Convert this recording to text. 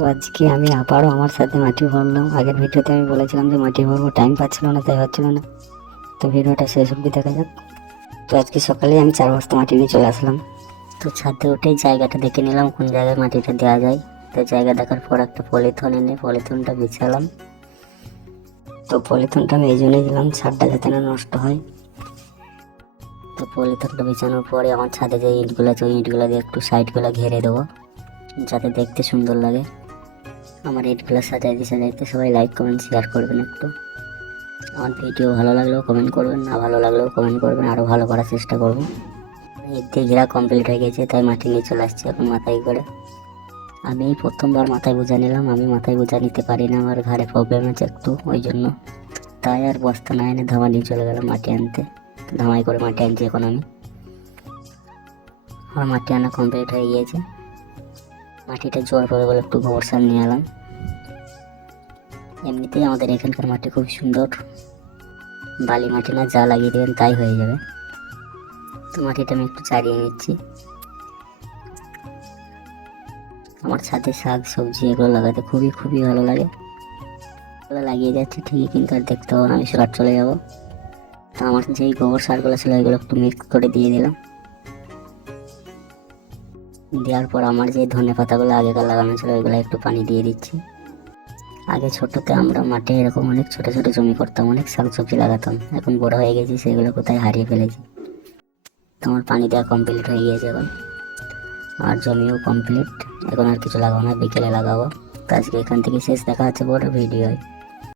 তো আজকে আমি আবারও আমার সাথে মাটি ভরলাম। আগের ভিডিওতে আমি বলেছিলাম যে মাটি ভরবো, টাইম পাচ্ছিল না তাই হচ্ছিল না। তো ভিডিওটা শেষ অবধি দেখা যাক। তো আজকে সকালে আমি 4 বস্তা মাটি নিয়ে চলে আসলাম। তো ছাদে উঠেই জায়গাটা দেখে নিলাম কোন জায়গায় মাটিটা দেওয়া যায়। তো জায়গা দেখার পর একটা পলিথিন এনে পলিথিনটা বিছালাম। তো পলিথিনটা আমি এই জন্যই দিলাম, ছাদটা যাতে না নষ্ট হয়। তো পলিথিনটা বিছানোর পরে আমার ছাদে যে ইটগুলো আছে ওই ইটগুলো দিয়ে একটু সাইডগুলো ঘিরে দেবো যাতে দেখতে সুন্দর লাগে। আমার ইটগুলো সাজাইতে সবাই লাইক কমেন্ট শেয়ার করবেন। একটু আমার ভিডিও ভালো লাগলেও কমেন্ট করবেন, না ভালো লাগলেও কমেন্ট করবেন, আরও ভালো করার চেষ্টা করবো। ইট দিয়ে ঘেরা কমপ্লিট হয়ে গেছে, তাই মাটি নিয়ে চলে আসছে এখন মাথায় করে। আমি এই প্রথমবার মাথায় বোঝা নিলাম। আমি মাথায় বোঝা নিতে পারি না, আমার ঘরে প্রবলেম আছে একটু, ওই জন্য। তাই আর বস্তা না এনে ধামা নিয়ে চলে গেলাম মাটি আনতে। ধামাই করে মাটি আনছি এখন আমি। আমার মাটি আনা কমপ্লিট হয়ে গিয়েছে। মাটিটা জোর পাবে বলে একটু গোবর সার নিয়ে এলাম। এমনিতেই আমাদের এখানকার মাটি খুব সুন্দর, বালি মাটি না, যা লাগিয়ে দেবেন তাই হয়ে যাবে। তো মাটিটা আমি একটু চাড়িয়ে নিচ্ছি। আমার ছাদে শাক সবজি এগুলো লাগাতে খুবই খুবই ভালো লাগে। এগুলো লাগিয়ে যাচ্ছি ঠিকই, কিন্তু আর দেখতে পাবো না, আমি শর্ট চলে যাবো। তো আমার যেই গোবর সারগুলো ছিল এগুলো একটু মিক্স করে দিয়ে দিলাম। দেওয়ার পর আমার যে ধনে পাতাগুলো আগেকার লাগানো ছিল ওইগুলো একটু পানি দিয়ে দিচ্ছি। আগে ছোটোতে আমরা মাঠে এরকম অনেক ছোটো ছোটো জমি করতাম, অনেক শাকসবজি লাগাতাম। এখন বড় হয়ে গেছি, সেগুলো কোথায় হারিয়ে ফেলেছি। তোমার পানি দেওয়া কমপ্লিট হয়ে গিয়েছে এখন, আর জমিও কমপ্লিট। এখন আর কিছু লাগাবো না, বিকেলে লাগাবো। তো আজকে এখান থেকে শেষ, দেখা হচ্ছে বড় ভিডিও।